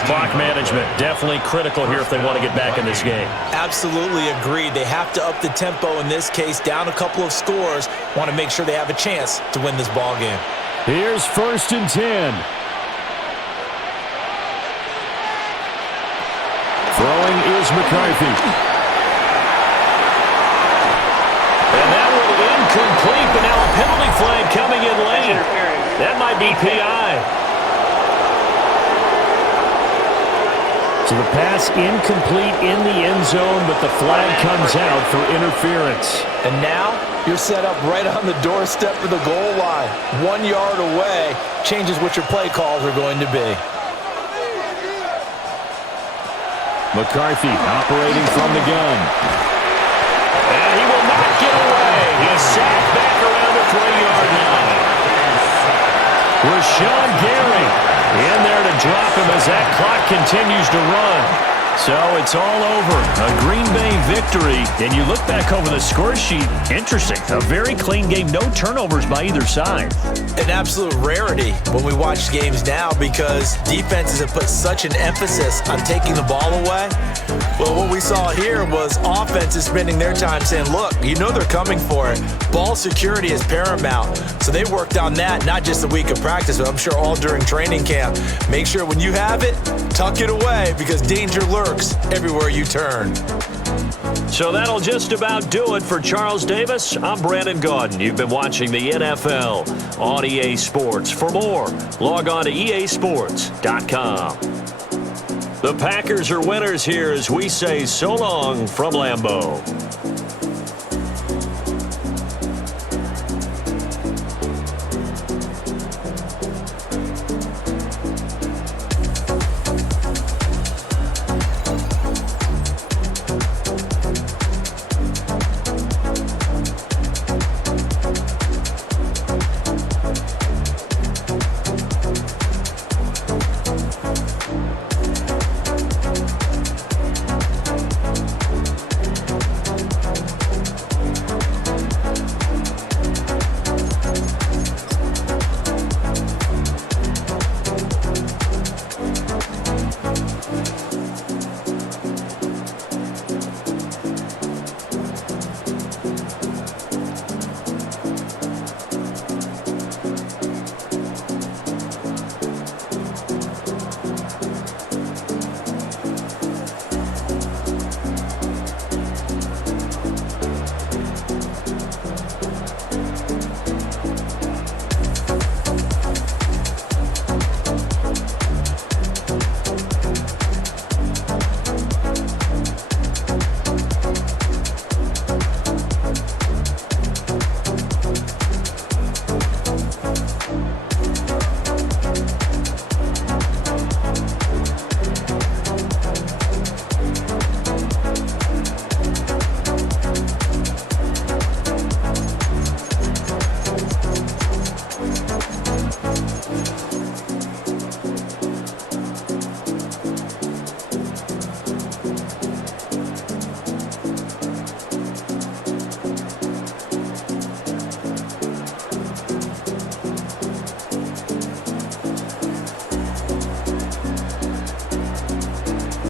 Clock management definitely critical here if they want to get back in this game. Absolutely agreed. They have to up the tempo in this case, down a couple of scores. Want to make sure they have a chance to win this ball game. Here's 1st and 10. Throwing is McCarthy. And that one incomplete, but now a penalty flag coming in late. That might be PI. So the pass incomplete in the end zone, but the flag comes out for interference. And now you're set up right on the doorstep of the goal line. 1 yard away changes what your play calls are going to be. McCarthy operating from the gun. And he will not get away. He's sacked back around the 3-yard line. Rashawn Gary in there to drop him as that clock continues to run. So it's all over. A Green Bay victory. And you look back over the score sheet. Interesting. A very clean game. No turnovers by either side. An absolute rarity when we watch games now because defenses have put such an emphasis on taking the ball away. Well, what we saw here was offenses spending their time saying, look, you know they're coming for it. Ball security is paramount. So they worked on that, not just a week of practice, but I'm sure all during training camp. Make sure when you have it, tuck it away because danger lurks everywhere you turn. So that'll just about do it for Charles Davis. I'm Brandon Gaudin. You've been watching the NFL on EA Sports. For more, log on to easports.com. The Packers are winners here as we say so long from Lambeau.